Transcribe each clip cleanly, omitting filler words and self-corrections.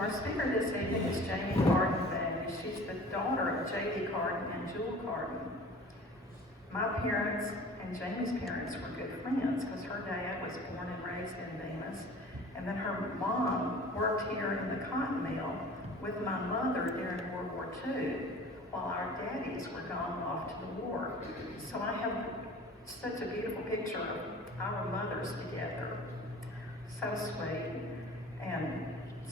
Our speaker this evening is Jamie Carden Boone. She's the daughter of J.D. Carden and Jewel Carden. My parents and Jamie's parents were good friends because her dad was born and raised in Bemis, and then her mom worked here in the cotton mill with my mother during World War II while our daddies were gone off to the war. So I have such a beautiful picture of our mothers together. So sweet. And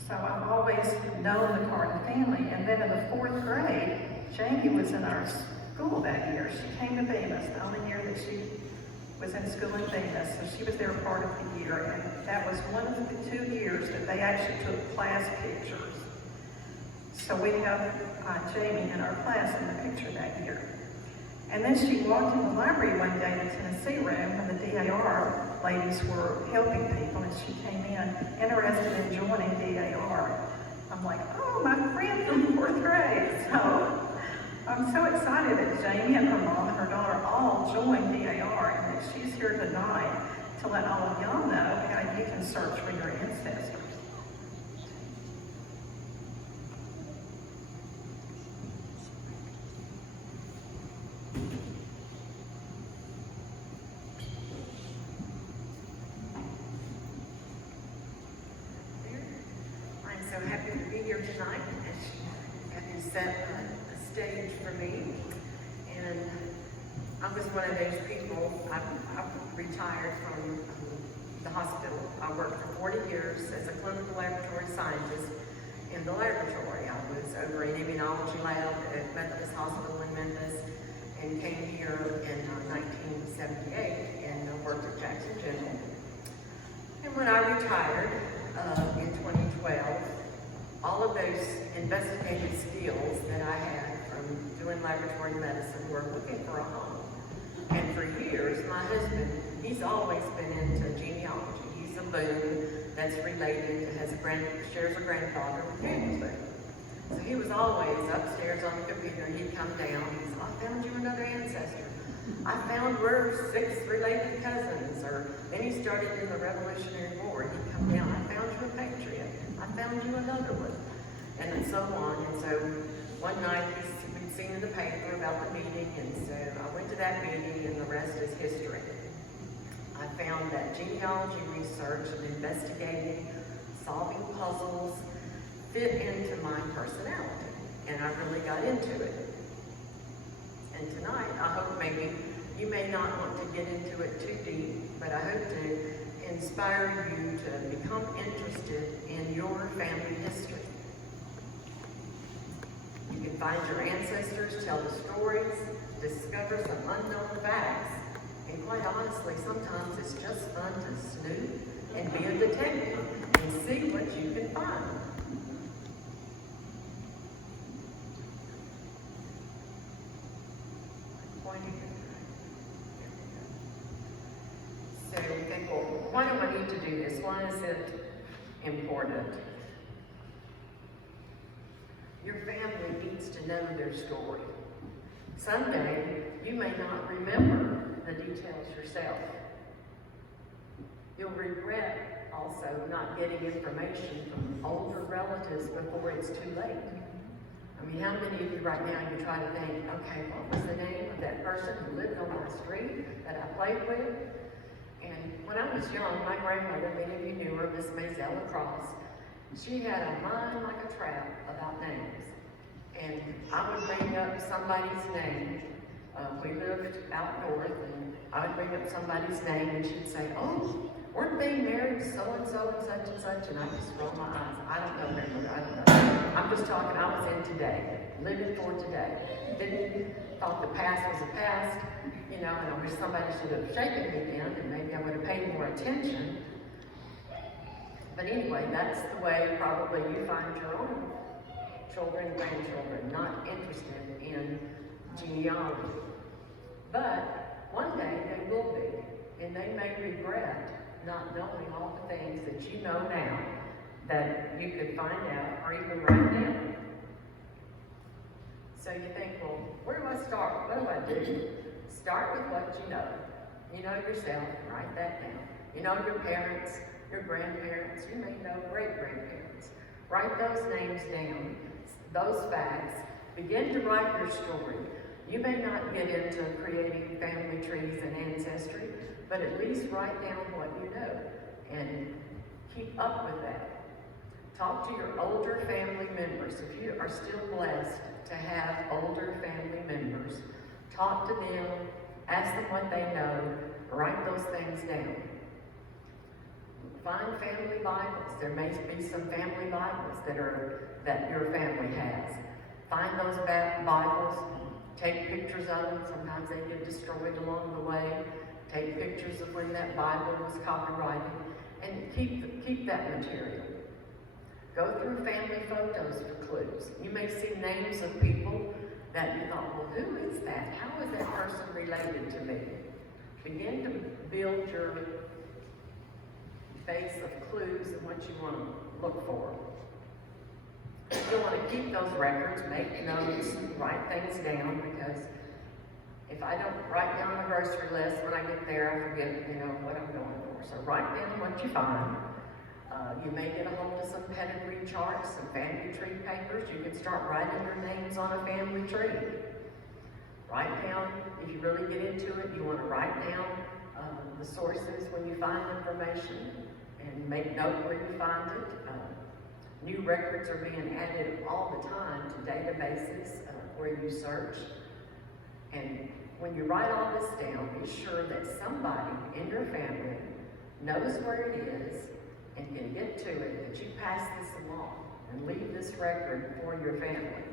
so I've always known the Carden family. And then in the 4th grade, Jamie was in our school that year. She came to Bemis, the only year that she was in school in Bemis, so she was there part of the year. And that was one of the 2 years that they actually took class pictures. So we have Jamie in our class in the picture that year. And then she walked in the library one day, the Tennessee room, when the DAR ladies were helping people, and she came in interested in joining DAR. I'm like, oh, my friend from 4th grade. So I'm so excited that Jamie and her mom and her daughter all joined DAR, and that she's here tonight to let all of y'all know how you can search for your ancestors. I'm so happy to be here tonight and you set a stage for me. And I was one of those people, I retired from the hospital. I worked for 40 years as a clinical laboratory scientist in the laboratory. I was over an immunology lab at Methodist Hospital in Memphis and came here in 1978 and worked at Jackson General. And when I retired in 2012, all of those investigative skills that I had from doing laboratory medicine were looking for a home. And for years, my husband, he's always been into genealogy. He's a Boone that's related, shares a grandfather with Carden Boone. So he was always upstairs on the computer, and he'd come down, he'd say, I found you another ancestor. I found we're 6 related cousins. Or then he started in the Revolutionary War. He'd come down, I found you a patriot. I found you another one. And so on. And so one night we'd seen in the paper about the meeting, and so I went to that meeting, and the rest is history. I found that genealogy research and investigating, solving puzzles fit into my personality, and I really got into it. And tonight, I hope maybe you may not want to get into it too deep, but I hope to inspire you to become interested in your family history. You can find your ancestors, tell the stories, discover some unknown facts, and quite honestly, sometimes it's just fun to snoop and be a detective and see what you can find. So you think, well, why do I need to do this? Why is it important? Your family needs to know their story. Someday, you may not remember the details yourself. You'll regret also not getting information from older relatives before it's too late. I mean, how many of you right now, you try to think, okay, what was the name of that person who lived on my street that I played with? And when I was young, my grandmother, many of you knew her, Miss Maisel Cross, she had a mind like a trap about names. And I would bring up somebody's name. We lived out north, and I would bring up somebody's name, and she'd say, oh, weren't they married so-and-so and such and such? And I just roll my eyes. I don't know, grandmother, I don't know. I'm just talking, I was in today, living for today. Didn't thought the past was a past, you know, and I wish somebody should have shaken me then, and maybe I would have paid more attention. But anyway, that's the way probably you find your own children, grandchildren, not interested in genealogy. But one day they will be, and they may regret not knowing all the things that you know now that you could find out or even write down. So you think, well, where do I start? What do I do? Start with what you know. You know yourself, write that down. You know your parents, your grandparents, you may know great-grandparents. Write those names down, those facts. Begin to write your story. You may not get into creating family trees and ancestry, but at least write down what you know and keep up with that. Talk to your older family members. If you are still blessed to have older family members, talk to them, ask them what they know, write those things down. Find family Bibles. There may be some family Bibles that your family has. Find those Bibles, take pictures of them. Sometimes they get destroyed along the way. Take pictures of when that Bible was copyrighted, and keep that material. Go through family photos for clues. You may see names of people that you thought, well, who is that? How is that person related to me? Begin to build your base of clues and what you want to look for. You'll want to keep those records, make notes, write things down, because if I don't write down the grocery list when I get there, I forget, what I'm going for. So write down what you find. You may get a hold of some pedigree charts, some family tree papers. You can start writing your names on a family tree. Write down, if you really get into it, you want to write down the sources when you find information and make note where you find it. New records are being added all the time to databases where you search. And when you write all this down, be sure that somebody in your family knows where it is and can get to it, that you pass this along and leave this record for your family.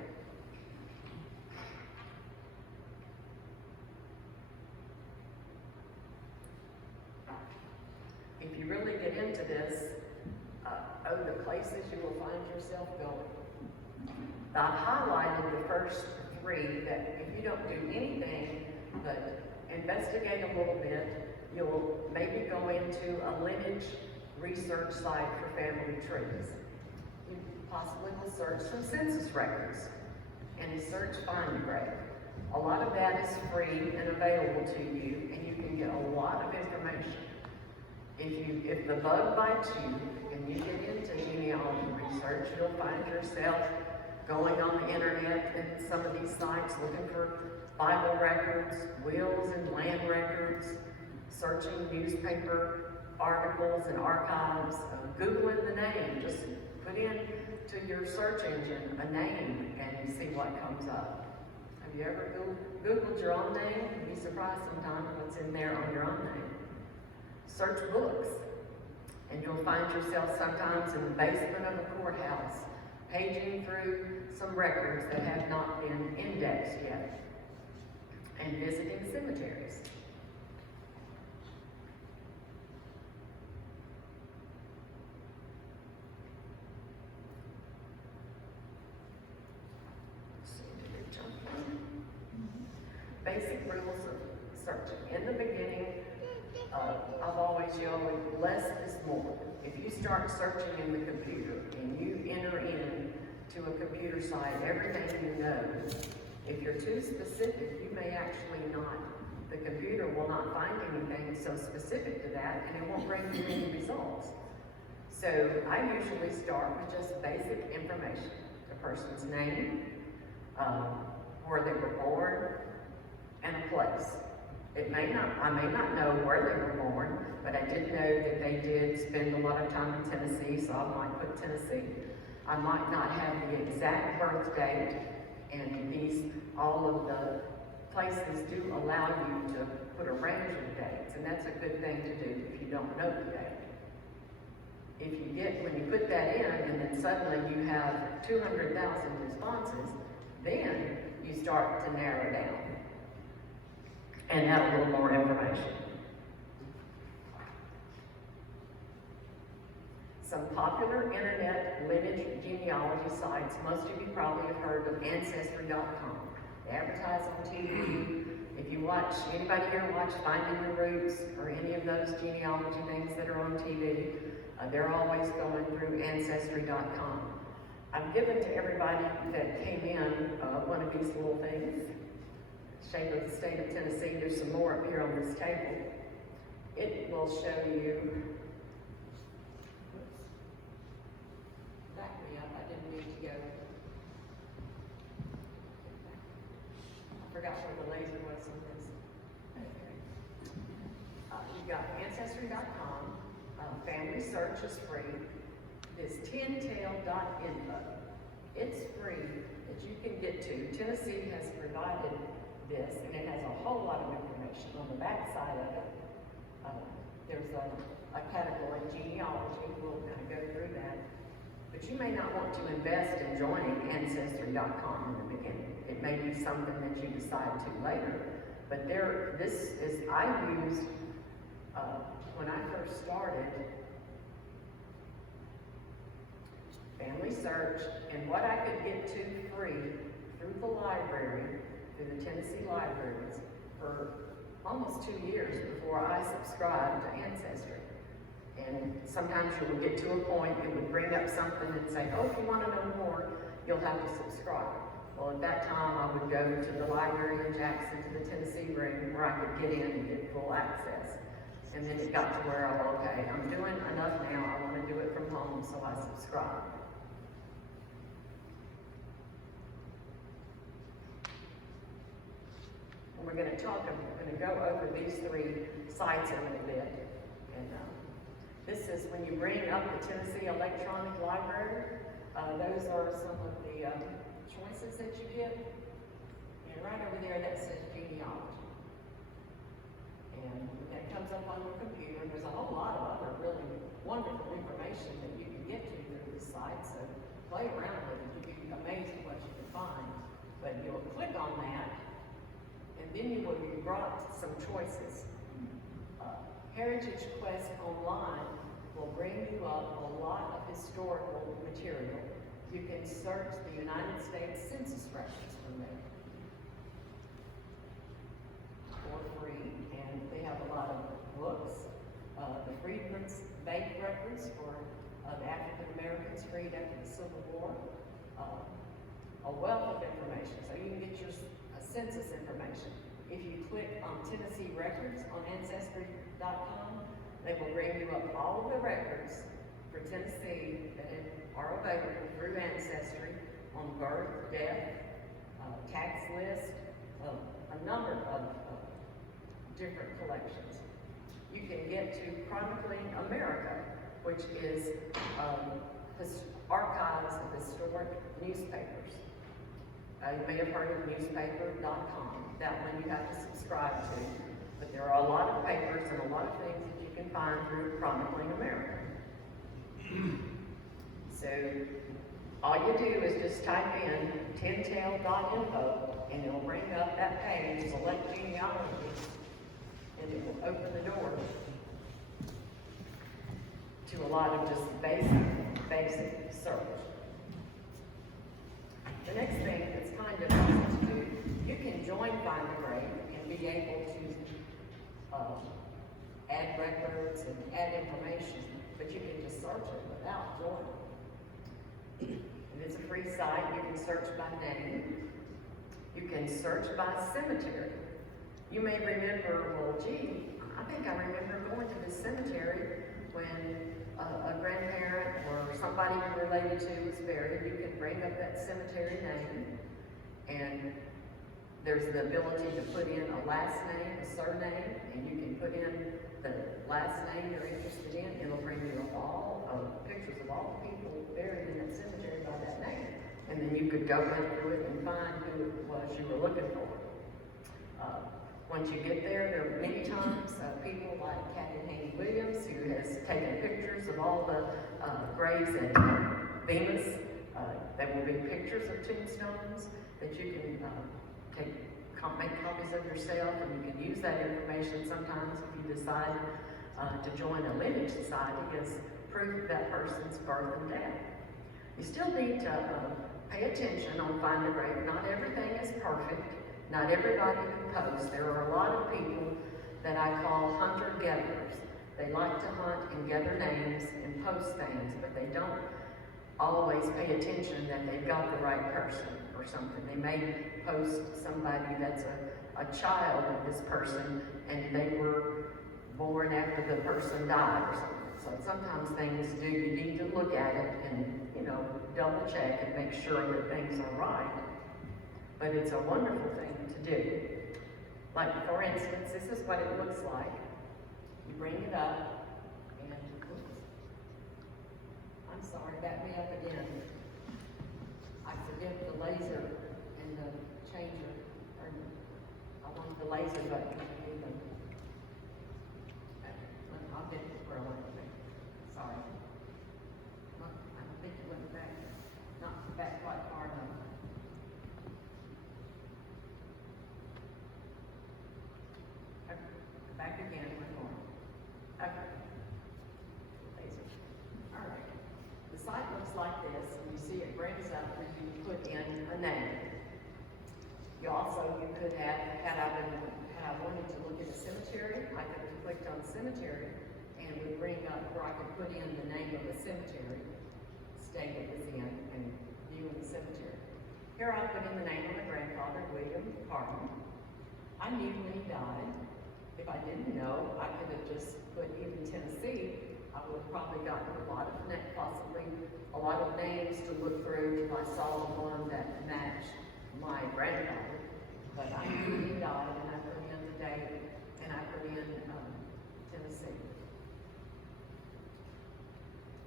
If you really get into this, the places you will find yourself going. I highlighted the first three that if you don't do anything but investigate a little bit, you'll maybe go into a lineage research site for family trees. You possibly will search some census records and search Find a Grave. A lot of that is free and available to you, and you can get a lot of information. If the bug bites you and you get into genealogy research, you'll find yourself going on the internet and some of these sites looking for Bible records, wills and land records, searching newspaper articles and archives, Googling the name. Just put in to your search engine a name and you see what comes up. Have you ever Googled your own name? You'd be surprised sometimes what's in there on your own name. Search books, and you'll find yourself sometimes in the basement of a courthouse, paging through some records that have not been indexed yet, and visiting cemeteries. Basic rules of searching. In the beginning, I've always yelled, less is more. If you start searching in the computer and you enter in to a computer site everything you know, if you're too specific, you may actually not, the computer will not find anything so specific to that, and it won't bring you any results. So I usually start with just basic information. The person's name, where they were born, and a place. I may not know where they were born, but I did know that they did spend a lot of time in Tennessee, so I might put Tennessee. I might not have the exact birth date, and all of the places do allow you to put a range of dates, and that's a good thing to do if you don't know the date. When you put that in, and then suddenly you have 200,000 responses, then you start to narrow down and have a little more information. Some popular internet lineage genealogy sites, most of you probably have heard of Ancestry.com. They advertise on TV. If you anybody here watch Finding Your Roots or any of those genealogy things that are on TV, they're always going through Ancestry.com. I've given to everybody that came in one of these little things. Shape of the state of Tennessee. There's some more up here on this table. It will show you, back me up family search is free. It's tintail.info. It's free that you can get to. Tennessee has provided this, and it has a whole lot of information. On the back side of it, there's a category, genealogy. We'll kind of go through that. But you may not want to invest in joining Ancestry.com in the beginning. It may be something that you decide to later. But I used, when I first started, family search, and what I could get to free through the library, through the Tennessee libraries, for almost 2 years before I subscribed to Ancestry. And sometimes you will get to a point, it would bring up something and say, oh, if you want to know more, you'll have to subscribe. Well, at that time, I would go to the library in Jackson, to the Tennessee room, where I could get in and get full access. And then it got to where okay, I'm doing enough now, I want to do it from home, so I subscribed. And we're going to go over these 3 sites a little bit. And this is when you bring up the Tennessee Electronic Library. Those are some of the choices that you get. And right over there that says genealogy. And that comes up on your computer. There's a whole lot of other really wonderful information that you can get to through this site. So play around with it. You'll be amazed at what you can find. But you'll click on that, and then you will be brought some choices. Heritage Quest Online will bring you up a lot of historical material. You can search the United States Census records from there for free, and they have a lot of books. The Freedmen's Bank records for the African Americans freed after the Civil War. A wealth of information, so you can get your census information. If you click on Tennessee Records on Ancestry.com, they will bring you up all of the records for Tennessee that are available through Ancestry on birth, death, tax list, a number of different collections. You can get to Chronicling America, which is archives of historic newspapers. You may have heard of newspaper.com. That one you have to subscribe to. But there are a lot of papers and a lot of things that you can find through Chronicling America. So all you do is just type in tintail.info, and it'll bring up that page, select genealogy, and it will open the door to a lot of just basic search. The next thing that's kind of easy to do, you can join Find a Grave and be able to add records and add information, but you can just search it without joining. And it's a free site. You can search by name. You can search by cemetery. You may remember, well, gee, I think I remember going to this cemetery when a grandparent or somebody you related to was buried. You can bring up that cemetery name, and there's the ability to put in a last name, a surname, and you can put in the last name you're interested in. It'll bring you up all pictures of all the people buried in that cemetery by that name. And then you could go through it and find who it was you were looking for. Once you get there are many times people like Carden Boone, who has taken pictures of all the graves at Bemis. There will be pictures of tombstones that you can make copies of yourself, and you can use that information sometimes if you decide to join a lineage society as proof of that person's birth and death. You still need to pay attention on Find a Grave. Not everything is perfect. Not everybody who posts. There are a lot of people that I call hunter-gatherers. They like to hunt and gather names and post things, but they don't always pay attention that they've got the right person or something. They may post somebody that's a child of this person, and they were born after the person died or something. So sometimes things you need to look at it and, double check and make sure that things are right. But it's a wonderful thing to do. Like, for instance, this is what it looks like. You bring it up, and laser button. I'll get it where I want it. Sorry. I don't think it went back. Not back quite far enough. Okay. Back again, one more. Okay. Laser. All right. The site looks like this, and you see it brings up where you put in a name. You could have, had I wanted to look at a cemetery, I could have clicked on cemetery and would bring up where I could put in the name of the cemetery, state it was in, and view in the cemetery. Here I put in the name of my grandfather, William Carden. I knew when he died. If I didn't know, I could have just put even Tennessee. I would have probably gotten possibly a lot of names to look through if I saw the one that matched my grandfather. But I knew he died, and I put in the date, and I put in Tennessee.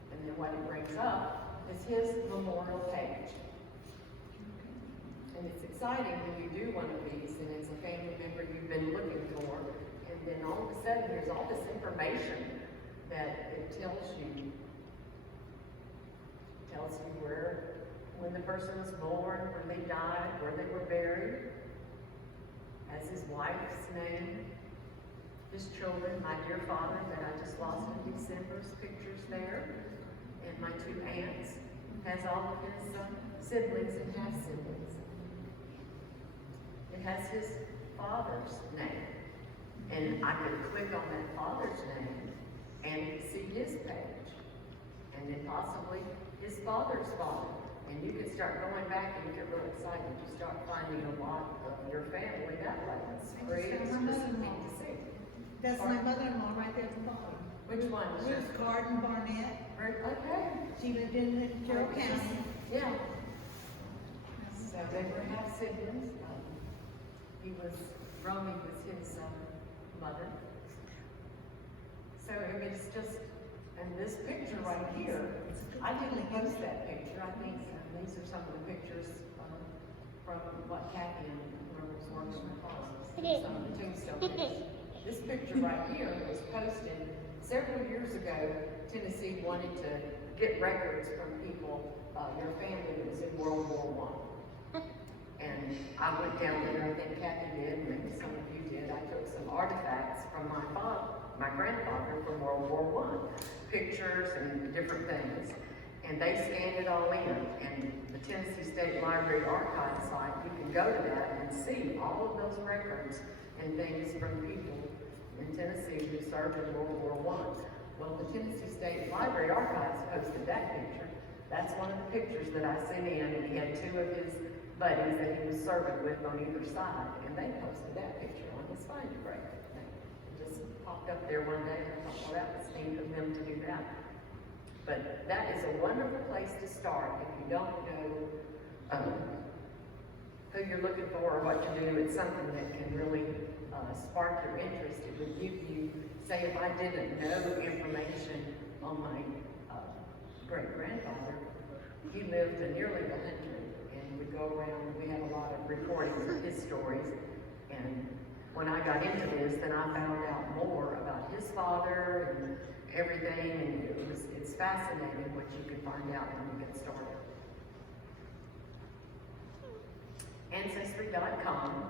And then what it brings up is his memorial page. And it's exciting when you do one of these, and it's a family member you've been looking for, and then all of a sudden there's all this information that it tells you where, when the person was born, when they died, where they were buried, has his wife's name, his children, my dear father that I just lost in December's pictures there, and my two aunts, has all of his siblings and half-siblings. It has his father's name, and I could click on that father's name and see his page, and then possibly his father's father. And you can start going back and you get real excited. You start finding a lot of your family that way. It's great. It's just neat to see. That's my mother-in-law right there at the bottom. Which one? Ruth Carden Barnett. Okay. She lived in Carroll County. Yeah. So they were half siblings. Romy was his mother. So it's just, and this picture right here, I didn't post that picture. I think these are some of the pictures from what Kathy and whoever was working on some of the tombstone pictures. This picture right here was posted several years ago. Tennessee wanted to get records from people, their family that was in World War I. And I went down there, I think Kathy did, maybe some of you did. I took some artifacts from my grandfather from World War I, pictures and different things. And they scanned it all in, and the Tennessee State Library archive site, you can go to that and see all of those records and things from people in Tennessee who served in World War I. Well, the Tennessee State Library archives posted that picture. That's one of the pictures that I sent in, and he had two of his buddies that he was serving with on either side, and they posted that picture on his find a break. It just popped up there one day, and I thought, well, that was neat of them to do that. But that is a wonderful place to start if you don't know who you're looking for or what to do. It's something that can really spark your interest. It would give you, say if I didn't know information on my great-grandfather, he lived to nearly 100, and we go around, we have a lot of recordings of his stories. And when I got into this, then I found out more about his father and everything, and it's fascinating what you can find out when you get started. Ancestry.com,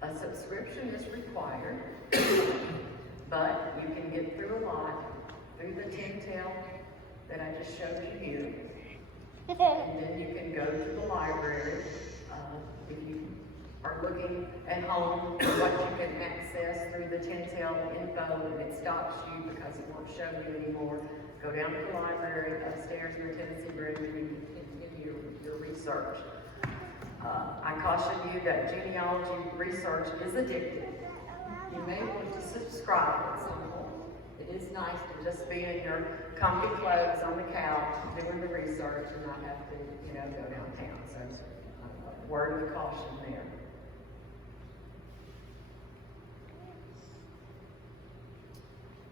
a subscription is required, but you can get through a lot through the tin-tail that I just showed you here. And then you can go to the library if you are looking at home for what you can access through the tin-tail info, and it stops you because it won't show you anymore. Go down to the library, upstairs in the Tennessee room, and you can continue your research. I caution you that genealogy research is addictive. You may want to subscribe at some point. It is nice to just be in your comfy clothes on the couch doing the research and not have to, go downtown. So, word of caution there.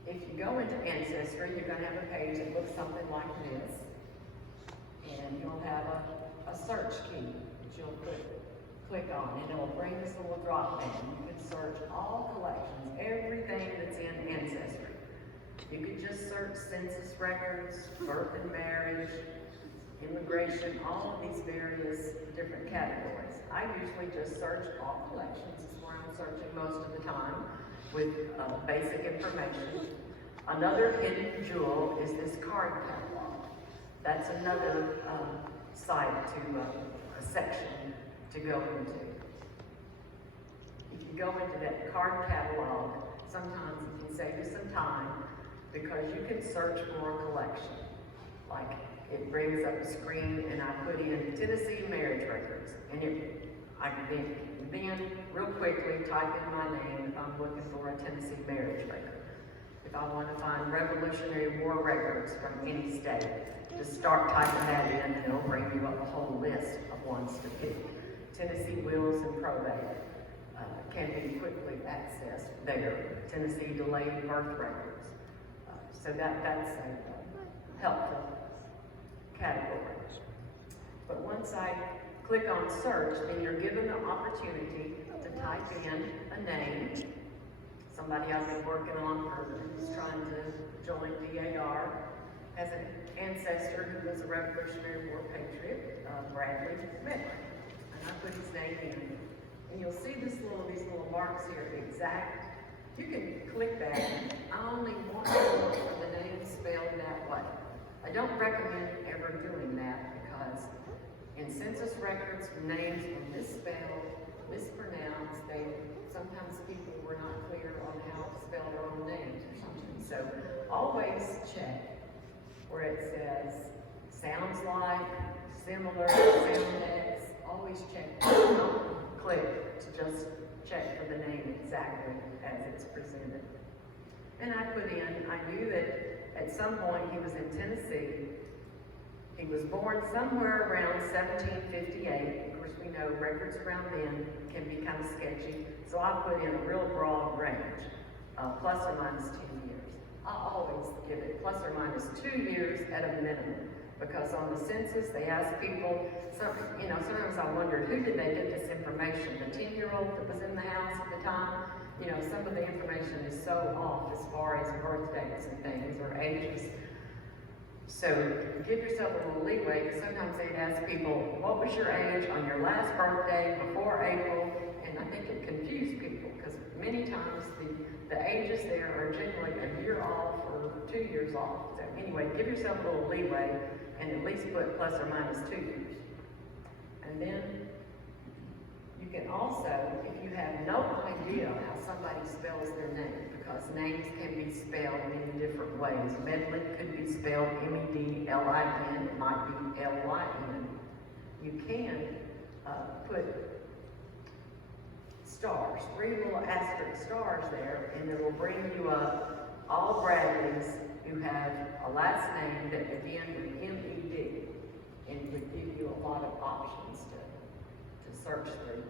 If you go into Ancestry, you're going to have a page that looks something like this. And you'll have a search key that you'll click on, and it'll bring this little drop down. You can search all collections, everything that's in Ancestry. You could just search census records, birth and marriage, immigration, all of these various different categories. I usually just search all collections, is where I'm searching most of the time, with basic information. Another hidden jewel is this card catalog. That's another site to, a section to go into. If you go into that card catalog, sometimes it can save you some time because you can search for a collection. Like, it brings up a screen and I put in Tennessee marriage records, and I can then real quickly type in my name if I'm looking for a Tennessee marriage record. If I want to find Revolutionary War records from any state, just start typing that in and it'll bring you up a whole list of ones to pick. Tennessee wills and probate can be quickly accessed there. Tennessee delayed birth records. So that's a helpful category. But once I click on search, then you're given the opportunity to type in a name. Somebody I've been working on who's trying to join DAR as an ancestor who was a Revolutionary War patriot, Bradley Medley. And I put his name in. And you'll see these little marks here, the exact. You can click that. I only want to look for the name spelled that way. I don't recommend ever doing that because in census records, names were misspelled, mispronounced. Sometimes people were not clear on how to spell their own names or something. So always check where it says sounds like, similar, sound X. Always check. Don't click to just check for the name exactly as it's presented. And I put in, I knew that at some point he was in Tennessee. He was born somewhere around 1758. Of course, we know records around then can be kind of sketchy. So I put in a real broad range, plus or minus 10 years. I always give it plus or minus 2 years at a minimum. Because on the census, they ask people, sometimes I wondered, who did they get this information? The 10-year-old that was in the house at the time? Some of the information is so off as far as birth dates and things, or ages. So give yourself a little leeway, because sometimes they'd ask people, what was your age on your last birthday before April? And I think it confused people, because many times the ages there are generally a year off or 2 years off. So anyway, give yourself a little leeway and at least put plus or minus 2 years. And then you can also, if you have no idea how somebody spells their name, because names can be spelled in different ways. Medley could be spelled M-E-D-L-I-N, it might be L-Y-N. You can put stars, 3 little asterisk stars there, and it will bring you up all Bradleys who have a last name that begin with M-E-D, and would give you a lot of options to search through.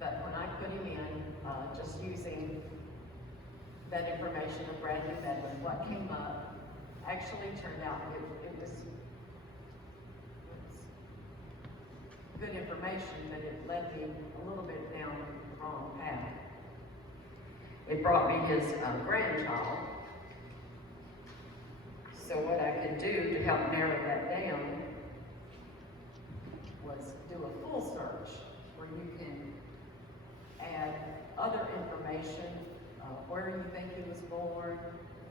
But when I put him in, just using that information of Bradley Medley, what came up actually turned out it was good information, but it led me a little bit down the wrong path. It brought me his grandchild. So what I could do to help narrow that down was do a full search where you can add other information, where you think he was born,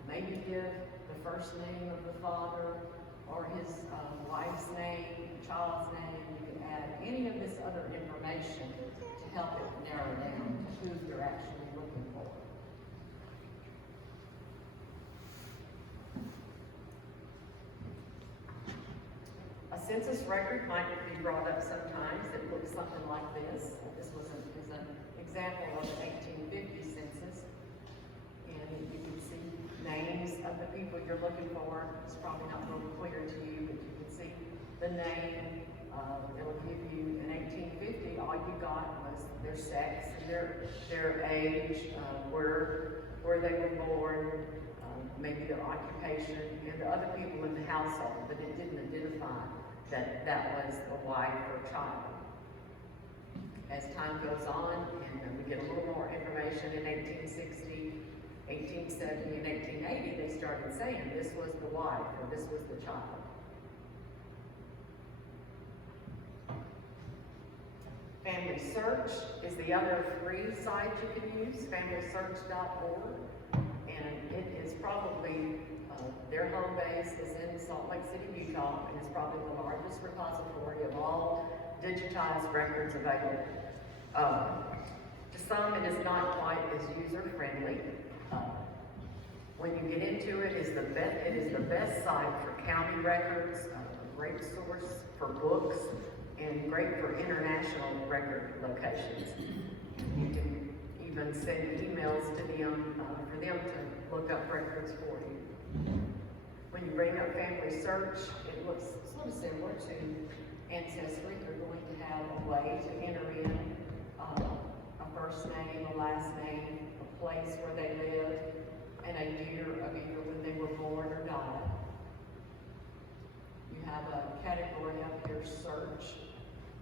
maybe give the first name of the father or his wife's name, child's name. You can add any of this other information to help it narrow down to who you're actually looking for. A census record might be brought up sometimes. It looks something like this. This is an example of an 1850 census. And you can see names of the people you're looking for. It's probably not really clear to you, but you can see the name. It'll give you, in 1850, all you got was their sex and their age, where they were born, maybe their occupation, and the other people in the household, but it didn't identify that was the wife or child. As time goes on, and we get a little more information in 1860, 1870, and 1880, they started saying this was the wife or this was the child. Family Search is the other free site you can use, familysearch.org, and it is probably, their home base is in Salt Lake City, Utah, and it's probably the largest repository of all digitized records available. To some, it is not quite as user-friendly. When you get into it, it is the best site for county records, a great source for books, and great for international record locations. You can even send emails to them for them to look up records for you. When you bring up Family Search, it looks sort of similar to Ancestry. They're going to have a way to enter in a first name, a last name, a place where they lived, and a year of either when they were born or died. You have a category up here, Search,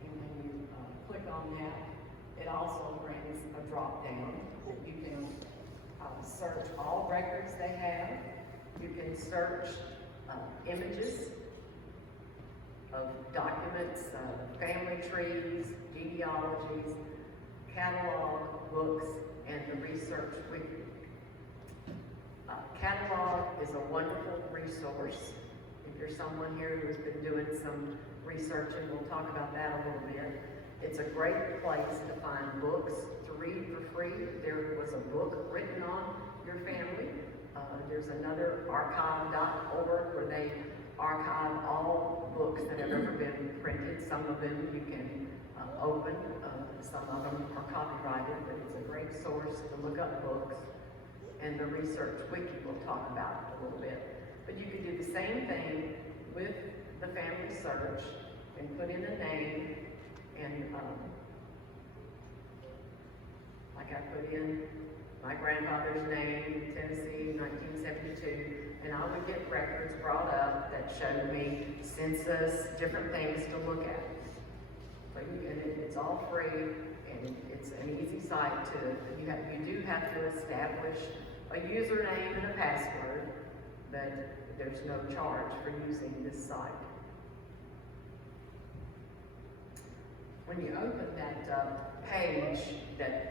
and when you click on that, it also brings a drop down that you can search all records they have. You can search images of documents, family trees, genealogies, catalog, books, and the research wiki. Catalog is a wonderful resource. If you're someone here who has been doing some research, and we'll talk about that a little bit, it's a great place to find books to read for free. There was a book written on your family. There's another archive.org where they archive all books that have ever been printed. Some of them you can open, some of them are copyrighted, but it's a great source to look up books. And the research wiki we'll talk about a little bit. But you can do the same thing with the Family Search and put in a name, and like I put in my grandfather's name, Tennessee, 1972, and I would get records brought up that showed me census, different things to look at. And it's all free, and it's an easy site to, you do have to establish a username and a password, but there's no charge for using this site. When you open that page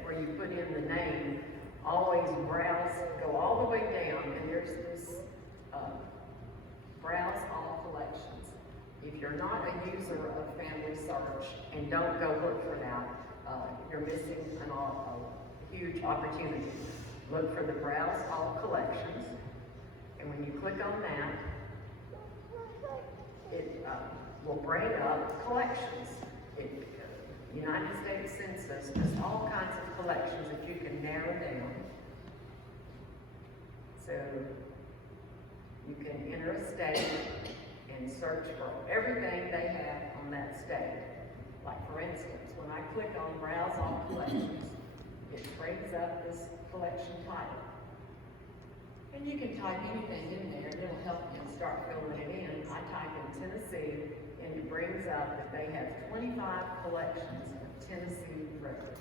where you put in the name, always browse, go all the way down, and there's this browse all collections. If you're not a user of Family Search and don't go look for that, you're missing a huge opportunity. Look for the browse all collections, and when you click on that, it will bring up collections. United States Census, just all kinds of collections that you can narrow down. So you can enter a state and search for everything they have on that state. Like for instance, when I click on Browse All Collections, it brings up this collection title. And you can type anything in there, and it'll help you start filling it in. I type in Tennessee, and it brings up that they have 25 collections of Tennessee records.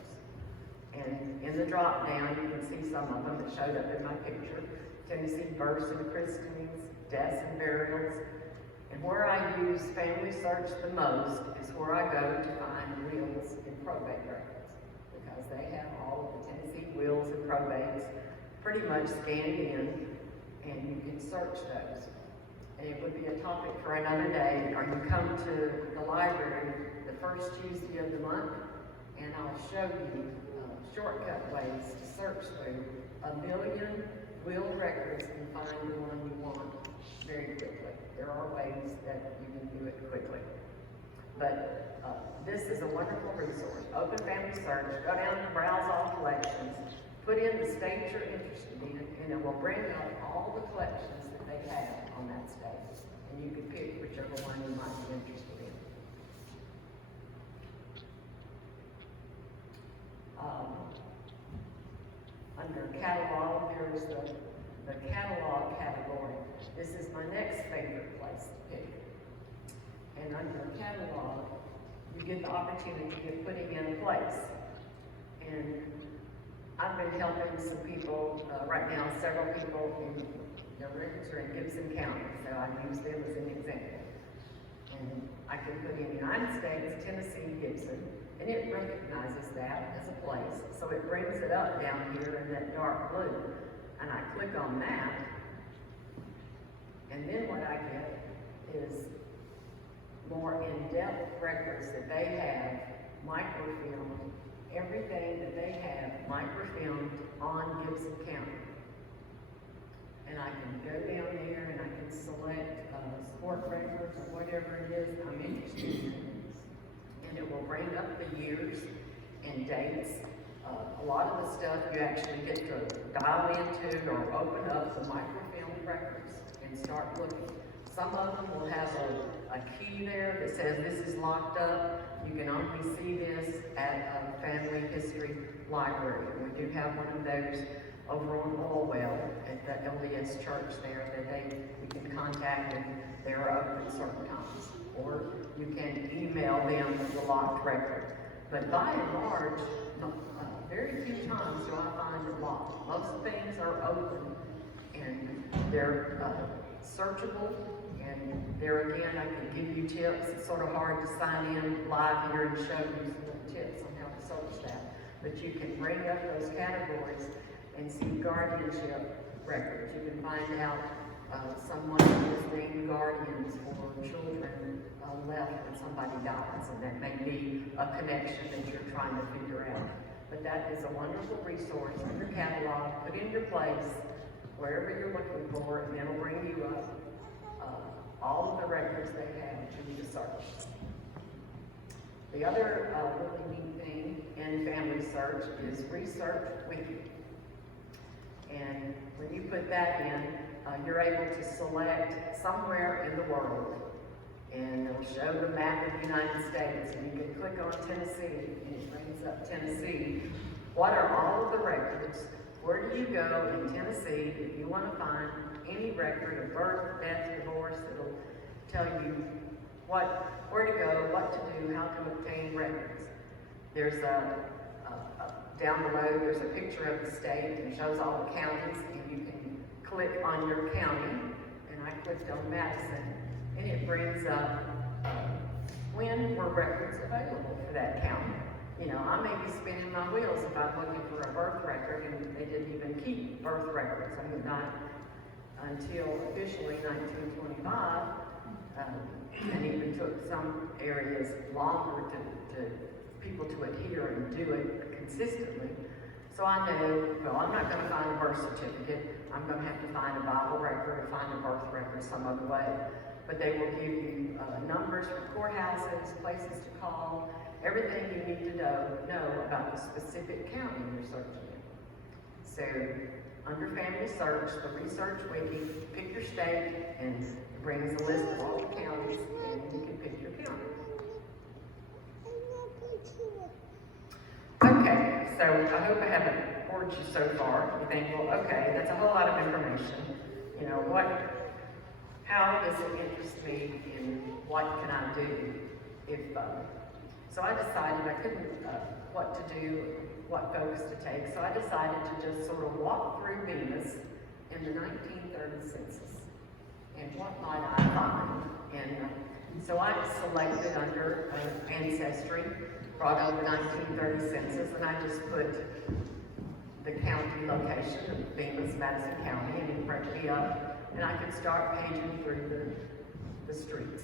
And in the drop down, you can see some of them that showed up in my picture. Tennessee births and christenings, deaths and burials. And where I use Family Search the most is where I go to find wills and probate records, because they have all of the Tennessee wills and probates pretty much scanned in, and you can search those. And it would be a topic for another day, or you come to the library the first Tuesday of the month, and I'll show you shortcut ways to search through 1 million will records and find the one you want very quickly. There are ways that you can do it quickly. But this is a wonderful resource. Open Family Search, go down to Browse All Collections, put in the state you're interested in, and it will bring up all the collections that they have on that state. And you can pick whichever one you might be interested in. Under catalog, there's the catalog category. This is my next favorite place to pick. and under catalog, you get the opportunity of putting in a place. And I've been helping some people, right now, several people in their records are in Gibson County, so I use them as an example. And I can put in United States, Tennessee, Gibson, and it recognizes that as a place. So it brings it up down here in that dark blue. And I click on that, and then what I get is more in-depth records that they have, microfilmed, everything that they have microfilmed on Gibson County. And I can go down there and I can select sport records or whatever it is I'm interested in. And it will bring up the years and dates. A lot of the stuff you actually get to dial into or open up the microfilm records and start looking. Some of them will have a key there that says this is locked up. You can only see this at a family history library. We do have one of those over on Orwell at the LDS church there that we can contact, and they're open certain times. Or you can email them the locked record. But by and large, very few times do I find it locked. Most things are open and they're searchable. And there again, I can give you tips. It's sort of hard to sign in live here and show you some tips on how to search that. But you can bring up those categories and see guardianship records. You can find out someone who is named guardians for children left when somebody dies, and that may be a connection that you're trying to figure out. But that is a wonderful resource in your catalog. Put in your place, wherever you're looking for, and it'll bring you up all of the records they have to you to search. The other really neat thing in Family Search is Research Wiki. And when you put that in, you're able to select somewhere in the world, and it'll show the map of the United States, and you can click on Tennessee, and it brings up Tennessee. What are all of the records? Where do you go in Tennessee if you want to find any record of birth, death, divorce? It'll tell you where to go, what to do, how to obtain records. There's down below, there's a picture of the state and shows all the counties, and you can click on your county, and I clicked on Madison, and it brings up when were records available for that county. You know, I may be spinning my wheels if I'm looking for a birth record, and they didn't even keep birth records. I mean, not until officially 1925, and even took some areas longer to people to adhere and do it consistently. So I know, well, I'm not going to find a birth certificate. I'm going to have to find a Bible record or find a birth record some other way. But they will give you numbers for courthouses, places to call, everything you need to know about the specific county you're searching in. So under Family Search, the Research Wiki, pick your state, and it brings a list of all the counties, and you can pick your county. Okay, so I hope I haven't bored you so far. You think, well, okay, that's a whole lot of information. You know, how does it interest me, and what can I do if, so I decided I couldn't, what to do, what focus to take, so I decided to just sort of walk through Bemis in the 1930 census, and what might I find, and so I selected under Ancestry, brought up the 1930 census, and I just put the county location of Bemis, Madison County, and it brought me up, and I could start paging through the streets.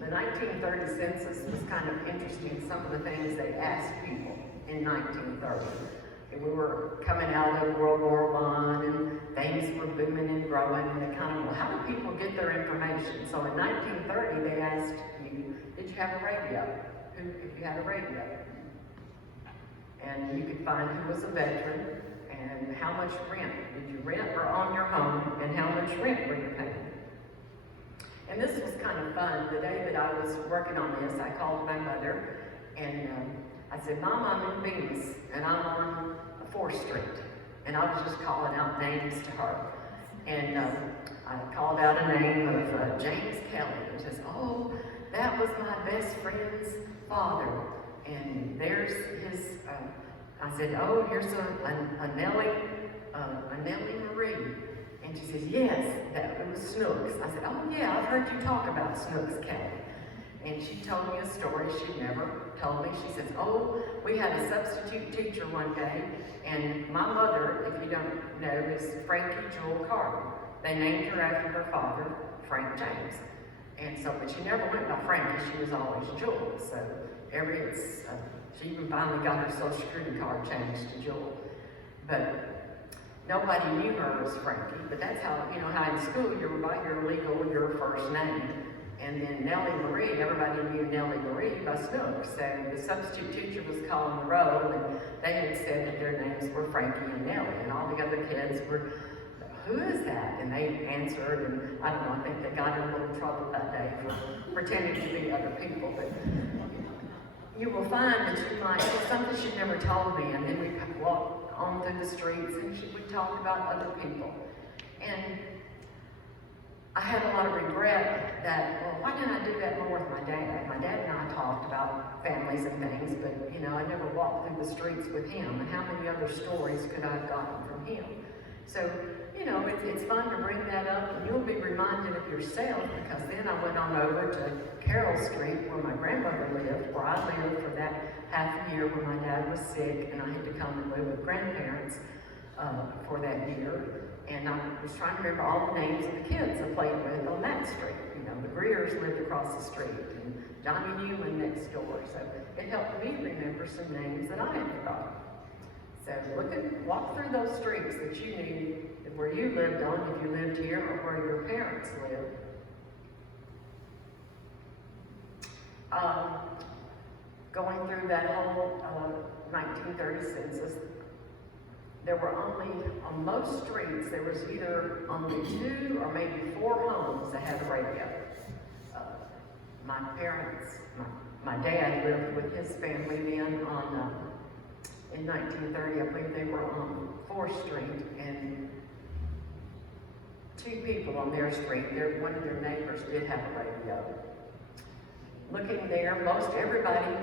The 1930 census was kind of interesting, some of the things they asked people in 1930. And we were coming out of World War I, and things were booming and growing, and they kind of, well, how do people get their information? So in 1930, they asked you, did you have a radio? If you had a radio. And you could find who was a veteran, and how much rent. Did you rent or own your home, and how much rent were you paying? And this was kind of fun. The day that I was working on this, I called my mother, and I said, Mom, I'm in Bemis, and I'm on 4th Street. And I was just calling out names to her. And I called out a name of James Kelly, and says, oh, that was my best friend's father. And there's his, I said, oh, here's a Nellie Marie. And she says, yes, it was Snooks. I said, oh yeah, I've heard you talk about Snooks, Kelly. And she told me a story she never told me. She says, oh, we had a substitute teacher one day, and my mother, if you don't know, is Frankie Jewel Carden. They named her after her father, Frank James. And so, but she never went by Frankie, she was always Jewel. So she even finally got her Social Security card changed to Jewel. But nobody knew her as Frankie, but that's how, you know, how in school you were by your legal, your first name. And then Nellie Marie, everybody knew Nellie Marie by Snooks. So the substitute teacher was calling the roll, and they had said that their names were Frankie and Nellie, and all the other kids were, who is that? And they answered, and I don't know, I think they got in a little trouble that day for pretending to be other people. But you will find that you might, it's something she never told me, and then we walked on through the streets, and we talked about other people. And I had a lot of regret that, well, why didn't I do that more with my dad? My dad and I talked about families and things, but, you know, I never walked through the streets with him, and how many other stories could I have gotten from him? So, you know, it's fun to bring that up, and you'll be reminded of yourself, because then I went on over to Carroll Street, where my grandmother lived, where I lived for that half a year when my dad was sick, and I had to come and live with grandparents for that year. And I was trying to remember all the names of the kids I played with on that street. You know, the Greers lived across the street, and Johnny Newman next door. So it helped me remember some names that I had forgotten. So walk through those streets that you knew, where you lived on, if you lived here, or where your parents lived. Going through that whole 1930 census, there were only, on most streets, there was either only 2 or maybe 4 homes that had a radio. My parents, my dad lived with his family then in 1930, I believe they were on 4th Street, and 2 people on their street, one of their neighbors did have a radio. Looking there, most everybody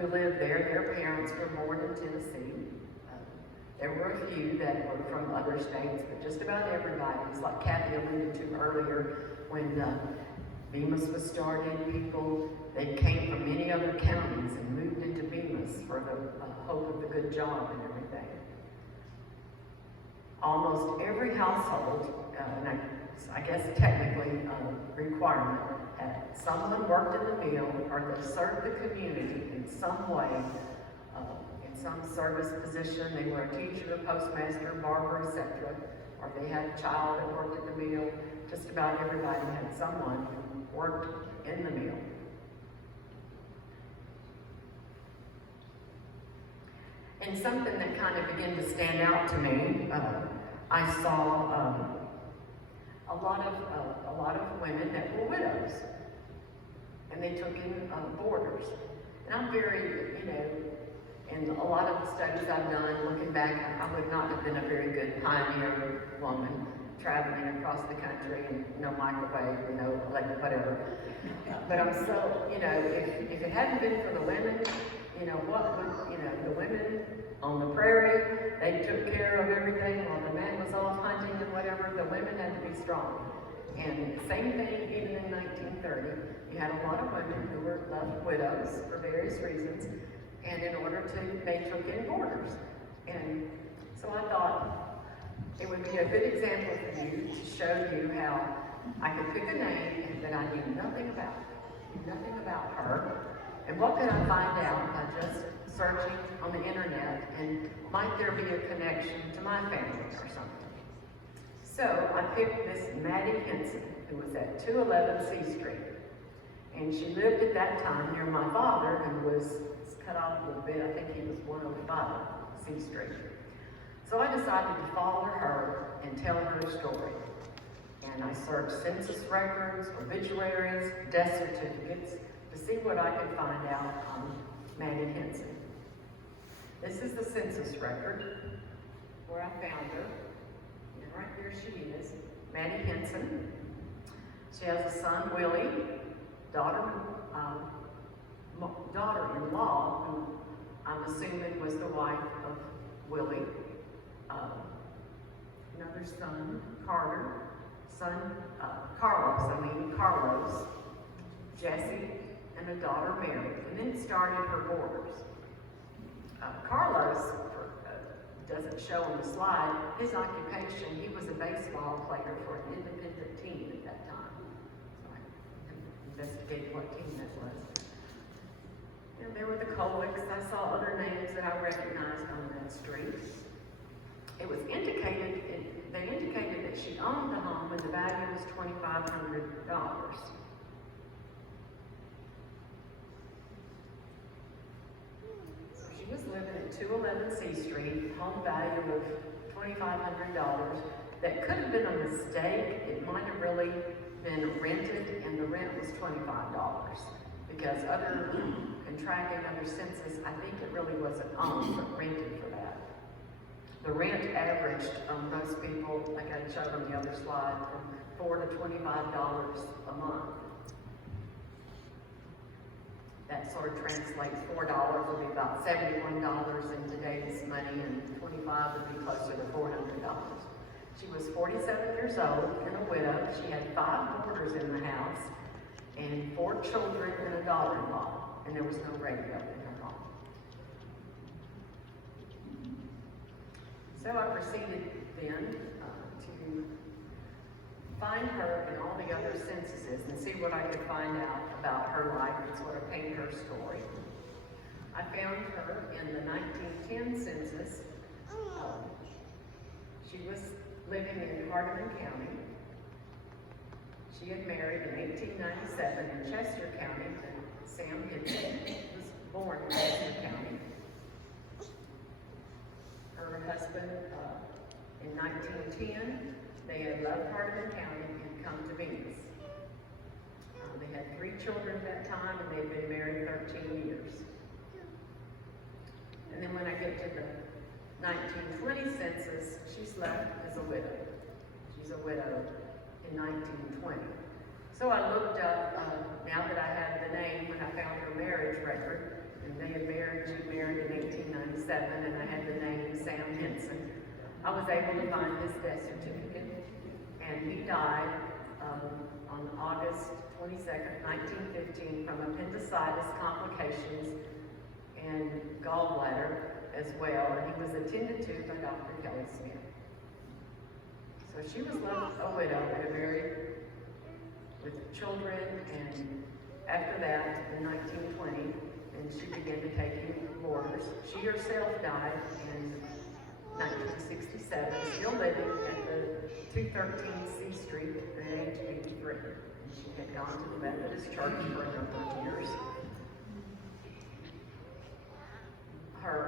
who lived there, their parents were born in Tennessee. There were a few that were from other states, but just about everybody. It's like Kathy alluded to earlier, when Bemis was started, they came from many other counties and moved into Bemis for the hope of a good job and everything. Almost every household, and I guess technically requirement, someone worked in the mill, or they served the community in some way, some service position. They were a teacher, a postmaster, barber, etc. Or they had a child that worked at the mill. Just about everybody had someone who worked in the mill. And something that kind of began to stand out to me, I saw a lot of women that were widows, and they took in boarders. And I'm very, you know, in a lot of the studies I've done, looking back, I would not have been a very good pioneer woman, traveling across the country, and no microwave, you know, like whatever. But I'm so, you know, if it hadn't been for the women, you know, what would, you know, the women on the prairie, they took care of everything while the man was off hunting and whatever. The women had to be strong. And same thing, even in 1930, you had a lot of women who were left widows for various reasons. And in order to, they took in boarders. And so I thought it would be a good example for you to show you how I could pick a name that I knew nothing about her. And what could I find out by just searching on the internet, and might there be a connection to my family or something? So I picked this Maddie Henson, who was at 211 C Street. And she lived at that time near my father, who was cut off a little bit. I think he was 105 C Street. So I decided to follow her and tell her story. And I searched census records, obituaries, death certificates to see what I could find out on Maddie Henson. This is the census record where I found her. And right there she is, Maddie Henson. She has a son, Willie, daughter-in-law, who I'm assuming was the wife of Willie, another son, Carlos, Jesse, and a daughter, Mary. And then started her borders. Carlos doesn't show on the slide his occupation. He was a baseball player for an independent team at that time. So I investigated what team that was. And there were the Colicks. I saw other names that I recognized on that street. It was indicated, they indicated that she owned the home and the value was $2,500. She was living at 211 C Street, home value of $2,500. That could have been a mistake. It might have really been rented, and the rent was $25. Because in tracking under census, I think it really wasn't owned, but rented for that. The rent averaged most people, like I showed on the other slide, from $4 to $25 a month. That sort of translates, $4 would be about $71 in today's money, and $25 would be closer to $400. She was 47 years old and a widow. She had 5 boarders in the house, and 4 children and a daughter-in-law, and there was no radio in her home. So I proceeded then to find her in all the other censuses and see what I could find out about her life and sort of paint her story. I found her in the 1910 census. She was living in Carden County. She had married in 1897 in Chester County to Sam Hinton. Was born in Chester County. Her husband, in 1910, they had left Carden County and come to Bemis. They had 3 children at that time, and they had been married 13 years. And then when I get to the 1920 census, she's left as a widow. She's a widow in 1920. So I looked up, now that I had the name, when I found her marriage record, and they had married, she married in 1897, and I had the name Sam Henson. I was able to find his death certificate, and he died on August 22nd, 1915, from appendicitis complications and gallbladder as well, and he was attended to by Dr. Kelly Smith. So she was left a widow and married with children, and after that, in 1920, and she began to take in boarders. She herself died in 1967, still living at the 213 C Street at age 83. And she had gone to the Methodist Church for a number of years. Her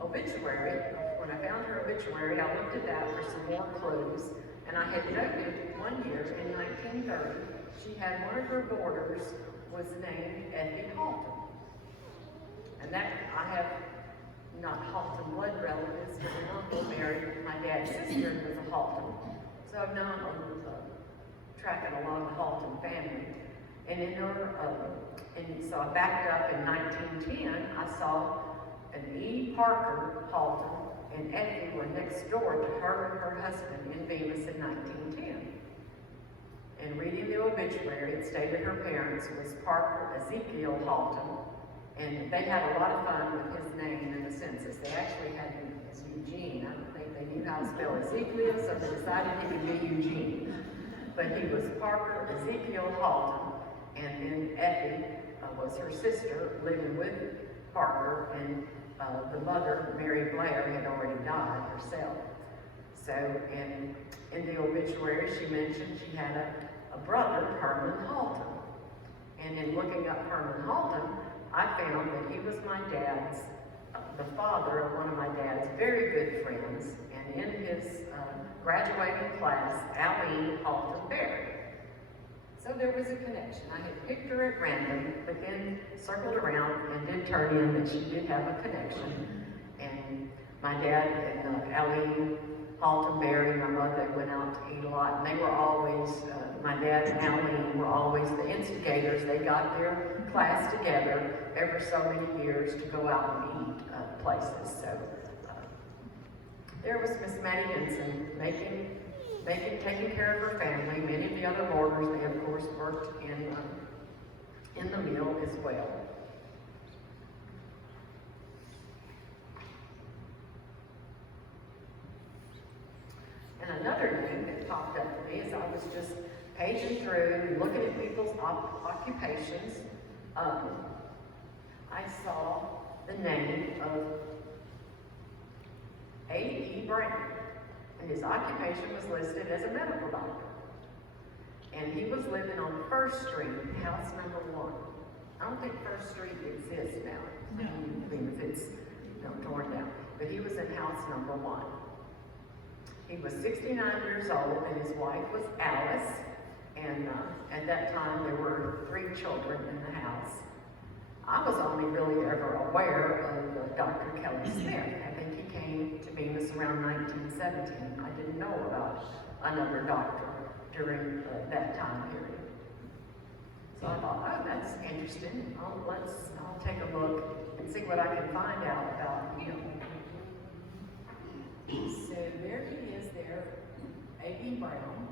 obituary, when I found her obituary, I looked at that for some more clues, and I had noted one year in 1930, she had one of her boarders was named Effie Halton. And that, I have not Halton blood relatives, but an uncle married my dad's sister was a Halton. So I've known, tracking along the Halton family. And in her, and so I backed up in 1910, I saw an E. Parker Halton and Effie were next door to her and her husband in Bemis in 1910. And reading the obituary, it stated her parents was Parker Ezekiel Halton, and they had a lot of fun with his name in the census. They actually had him as Eugene. I don't think they knew how to spell Ezekiel, so they decided he could be Eugene. But he was Parker Ezekiel Halton, and then Effie was her sister living with Parker, and the mother, Mary Blair, had already died herself. So in the obituary, she mentioned she had a brother, Herman Halton. And in looking up Herman Halton, I found that he was my dad's, the father of one of my dad's very good friends, and in his graduating class, Aline Halton Berry. So there was a connection. I had picked her at random, but then circled around and did turn in that she did have a connection. And my dad and Aline Halton Berry, my mother, went out to eat a lot, and they were always, my dad and Aline were always the instigators. They got their class together every so many years to go out and eat places. So there was Miss Mattie Henson taking care of her family. Many of the other boarders, they of course worked in the mill as well. And another thing that popped up to me as I was just paging through and looking at people's occupations, I saw the name of A.E. Brown, and his occupation was listed as a medical doctor. And he was living on First Street, house number 1. I don't think First Street exists now. No. I mean, it's torn down. But he was in house number 1. He was 69 years old, and his wife was Alice. And at that time, there were 3 children in the house. I was only really ever aware of Dr. Kelly Smith. I think he came to Bemis around 1917. I didn't know about another doctor during that time period. So I thought, oh, that's interesting. I'll take a look and see what I can find out about him. So there he is there, A.B. Brown,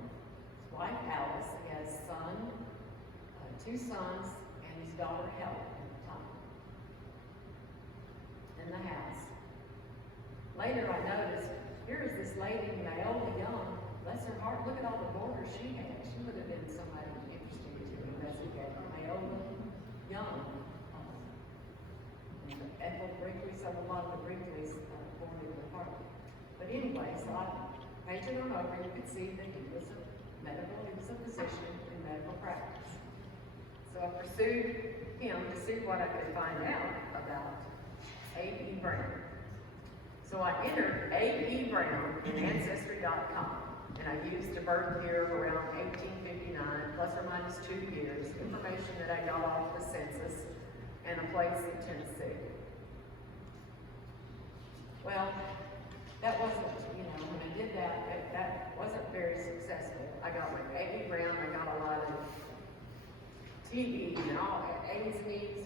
his wife Alice, he has 2 sons, and his daughter Helen at the time. In the house. Later I noticed, here is this lady, Naomi Young, bless her heart, look at all the borders she had. She would have been somebody interesting to investigate. Naomi Young. Ethel Brinkley, so a lot of the Brinkleys born in the park. But anyway, so I paged on over, you could see that he was a physician in medical practice. So I pursued him to see what I could find out about A.E. Brown. So I entered A.E. Brown in Ancestry.com, and I used a birth year of around 1859, plus or minus 2 years, information that I got off the census, and a place in Tennessee. Well, that wasn't, when I did that, that wasn't very successful. I got like A.E. Brown, I got a lot of TV and all A's and E's,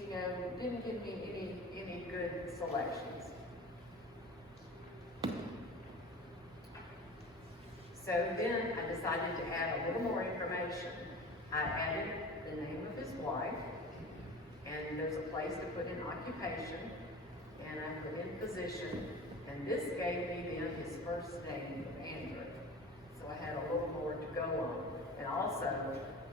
didn't give me any good selections. So then I decided to add a little more information. I added the name of his wife, and there's a place to put in occupation, and I put in physician, and this gave me then his first name of Andrew. So I had a little more to go on. And also,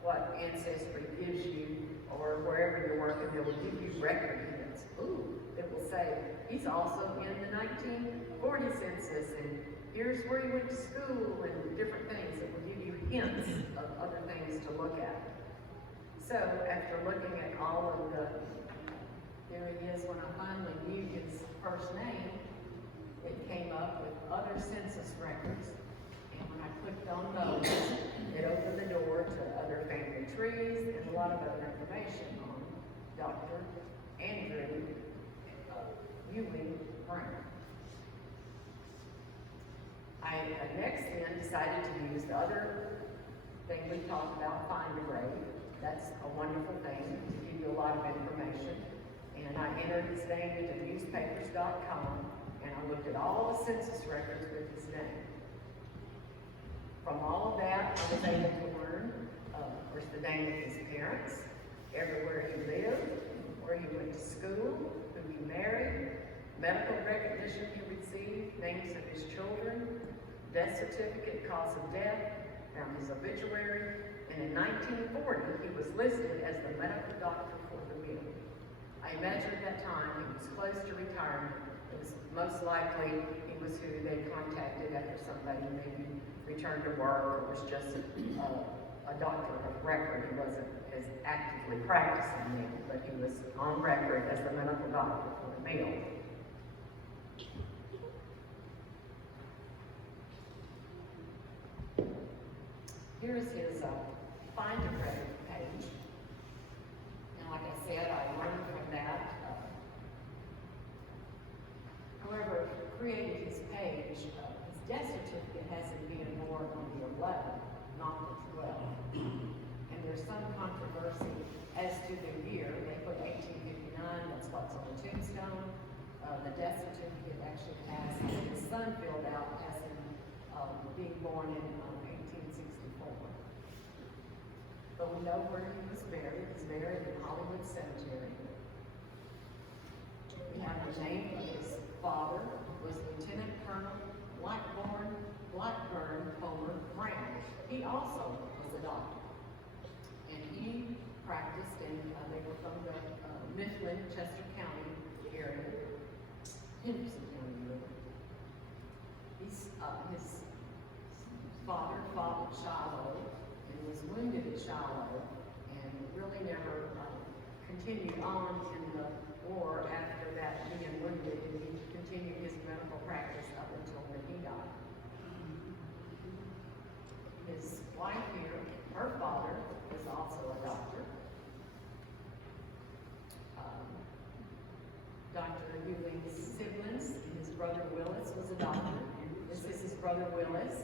what Ancestry gives you, or wherever you're working, they will give you record hints. Ooh, it will say, he's also in the 1940 census, and here's where he went to school, and different things that will give you hints of other things to look at. So, after looking at all of there he is when I finally knew his first name, it came up with other census records, and when I clicked on those, it opened the door to other family trees and a lot of other information on Dr. Andrew Ewing Brown. I next then decided to use the other thing we talked about, find a grave. That's a wonderful thing to give you a lot of information. And I entered his name into newspapers.com, and I looked at all the census records with his name. From all of that, I was able to learn, of course, the name of his parents, everywhere he lived, where he went to school, who he married, medical recognition he received, names of his children, death certificate, cause of death, found his obituary, and in 1940, he was listed as the medical doctor for the mill. I imagine at that time he was close to retirement. It was most likely he was who they contacted after somebody maybe returned to work or was just a doctor of record. He wasn't as actively practicing then, but he was on record as the medical doctor for the mill. Here is his Find a Grave page. And like I said, I learned from that. However, creating his page, his death certificate has it being born on the 11th, not the 12th. the death certificate actually has his son filled out as him being born in 1864. But we know where he was buried. He was buried in Hollywood Cemetery. We have the name of his father was Lieutenant Colonel Blackburn Homer Brown. He also was a doctor. And he practiced in, they were from the Mifflin, Chester County area, Henderson County really. His father fought at Shiloh and was wounded at Shiloh and really never continued on in the war after that being wounded, and he continued his medical practice up until when he died. His wife here, her father, was also a doctor. Dr. Ewing's siblings, his brother Willis was a doctor. This is his brother Willis.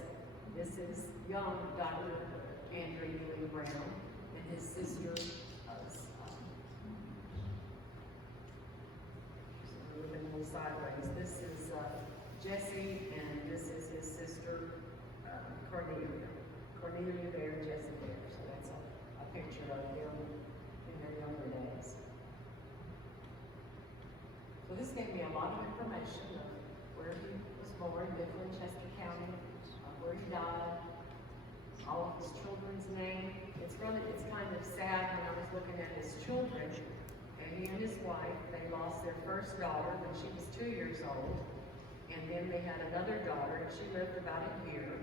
This is young Dr. Andrew Ewing Brown, and his sister was, moving a little sideways. This is Jesse, and this is his sister Cornelia. Cornelia there, Jesse there. So that's a picture of them in their younger days. So this gave me a lot of information of where he was born, Mifflin, Chester County, where he died, all of his children's name. It's kind of sad when I was looking at his children, and he and his wife, they lost their first daughter when she was 2 years old, and then they had another daughter, and she lived about a year.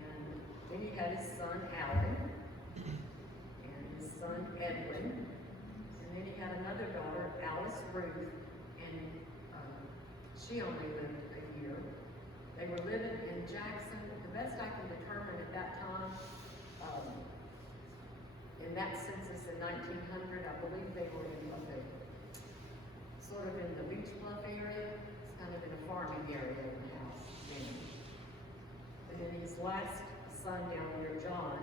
And then he had his son Alan, and his son Edwin. And then he had another daughter, Alice Ruth, and she only lived a year. They were living in Jackson. The best I can determine at that time, in that census in 1900, I believe they were in sort of in the Beach Bluff area. It's kind of in a farming area in the house. And then his last son down there, John,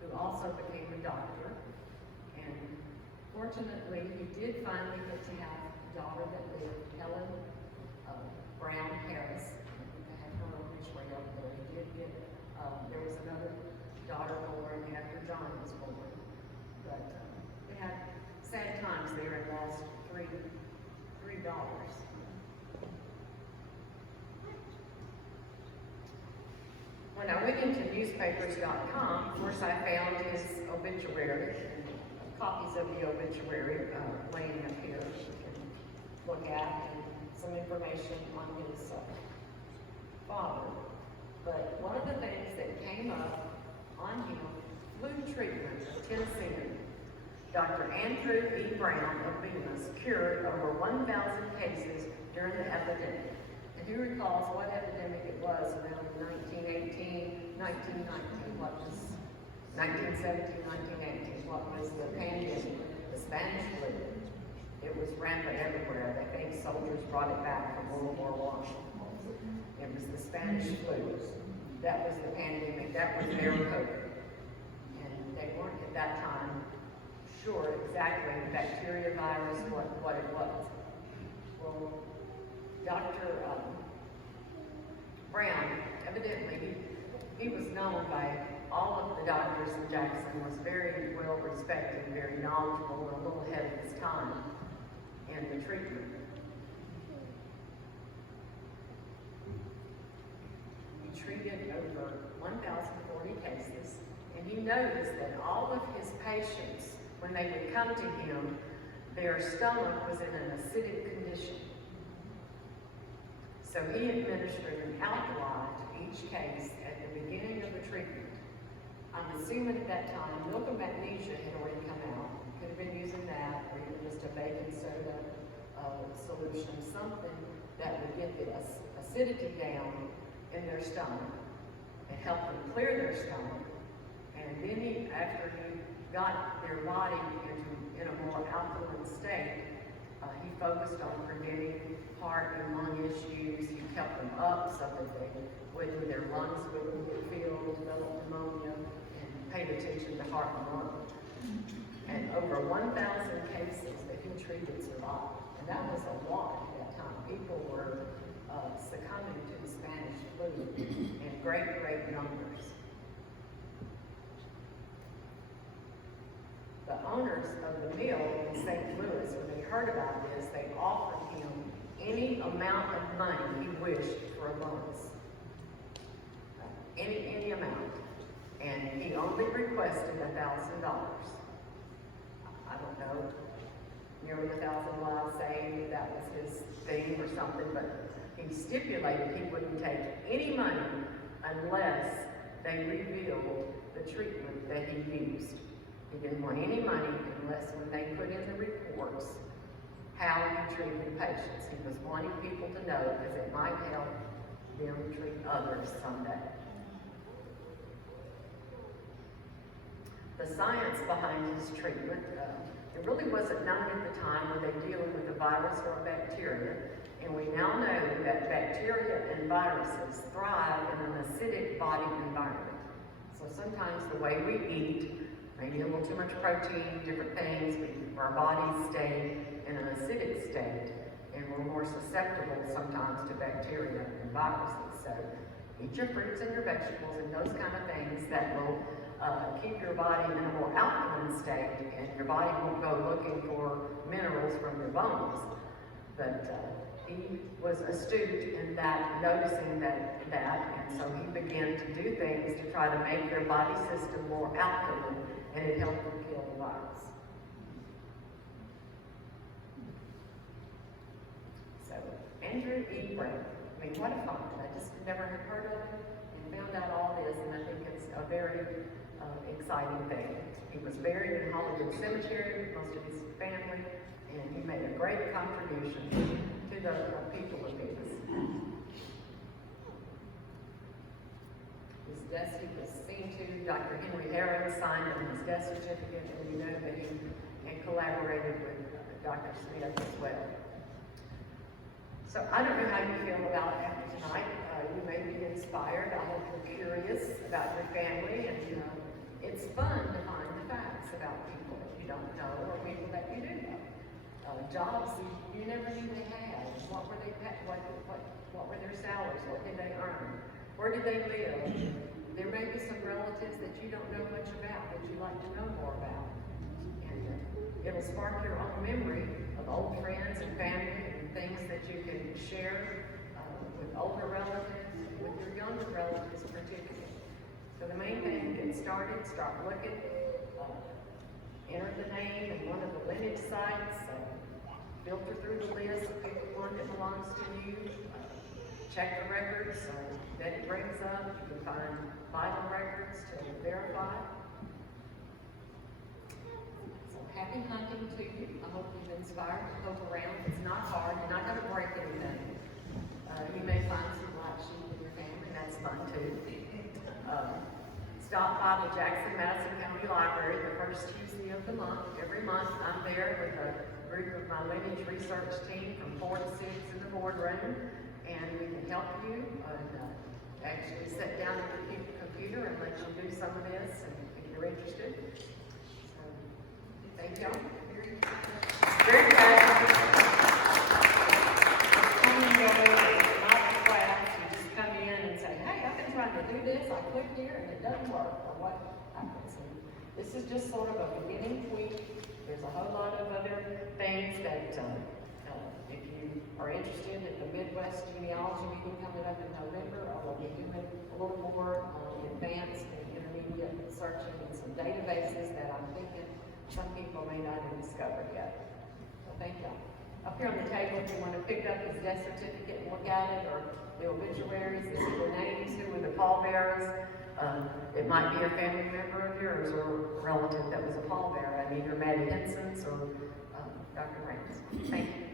who also became a doctor. And fortunately, he did finally get to have a daughter that lived, Helen Brown Harris. I had her on his way up there. He did get, there was another daughter born after John was born. But they had sad times there and lost three daughters. When I went into newspapers.com, of course I found his obituary, copies of the obituary laying up here you can look at, and some information on his father. But one of the things that came up on him, flu treatment of Tennessee. Dr. Andrew E. Brown of Bemis cured over 1,000 cases during the epidemic. And who recalls what epidemic it was around 1918, 1919, what was 1917, 1918, what was the pandemic, the Spanish flu. It was rampant everywhere. I think soldiers brought it back from World War I. It was the Spanish flu. That was the pandemic. That was their COVID. And they weren't at that time sure exactly the bacteria virus, what it was. Well, Dr. Brown, evidently, he was known by all of the doctors in Jackson, was very well respected, very knowledgeable, and a little ahead of his time in the treatment. He treated over 1,040 cases, and he noticed that all of his patients, when they would come to him, their stomach was in an acidic condition. So he administered an alkali to each case at the beginning of the treatment. I'm assuming at that time, milk and magnesia had already come out. Could have been using that, or even just a baking soda solution, something that would get the acidity down in their stomach and help them clear their stomach. And then he, after he got their body in a more alkaline state, he focused on preventing heart and lung issues. He kept them up so that their lungs wouldn't get filled, develop pneumonia, and paid attention to heart and lung. And over 1,000 cases that he treated survived. And that was a lot at that time. People were succumbing to the Spanish flu in great numbers. The owners of the mill in St. Louis, when they heard about this, they offered him any amount of money he wished for a bonus. Any amount. And he only requested $1,000. I don't know, nearly 1,000 lives saved, that was his thing or something, but he stipulated he wouldn't take any money unless they revealed the treatment that he used. He didn't want any money unless when they put in the reports how he treated patients. He was wanting people to know because it might help them treat others someday. The science behind his treatment, it really wasn't known at the time were they dealing with a virus or a bacteria, and we now know that bacteria and viruses thrive in an acidic body environment. So sometimes the way we eat, maybe a little too much protein, different things, our bodies stay in an acidic state, and we're more susceptible sometimes to bacteria and viruses. So eat your fruits and your vegetables and those kind of things that will keep your body in a more alkaline state, and your body won't go looking for minerals from your bones. But he was astute in that, noticing that, and so he began to do things to try to make your body system more alkaline, and it helped him kill the virus. So, Andrew E. Brown. I mean, what a find. I just never had heard of it and found out all this, and I think it's a very exciting thing. He was buried in Hollywood Cemetery, most of his family, and he made a great contribution to the people of Bemis. His death, he was seen to, Dr. Henry Herring signed on his death certificate, and we know that he had collaborated with Dr. Smith as well. So I don't know how you feel about after tonight. You may be inspired. I hope you're curious about your family, and it's fun to find the facts about people that you don't know or people that you do know. Jobs you never knew they had. What were they? What were their salaries? What did they earn? Where did they live? There may be some relatives that you don't know much about that you'd like to know more about, and it'll spark your own memory of old friends and family and things that you can share with older relatives, with your younger relatives particularly. So the main thing, get started, start looking, enter the name in one of the lineage sites, filter through the list, pick one that belongs to you, check the records that it brings up. You can find vital records to verify. So happy hunting to you. I hope you've inspired to poke around. It's not hard. You're not going to break anything. You may find some black sheep in your family. That's fun too. Stop by the Jackson-Madison County Library the first Tuesday of the month. Every month I'm there with a group of my lineage research team from 4 to 6 in the boardroom, and we can help you actually sit down at your computer and let you do some of this if you're interested. So, thank y'all. Very glad. Do this, I click here and it doesn't work, or what happens. And this is just sort of a beginning tweak. There's a whole lot of other things that if you are interested in the Midwest genealogy meeting coming up in November, I will be doing a little more advanced and intermediate searching in some databases that I'm thinking some people may not have discovered yet. So thank y'all. Up here on the table, if you want to pick up his death certificate and look at it, or the obituaries, this is the names, who were the pallbearers. It might be a family member of yours or a relative that was a pallbearer, either Maddie Henson's or Dr. Raines. Thank you.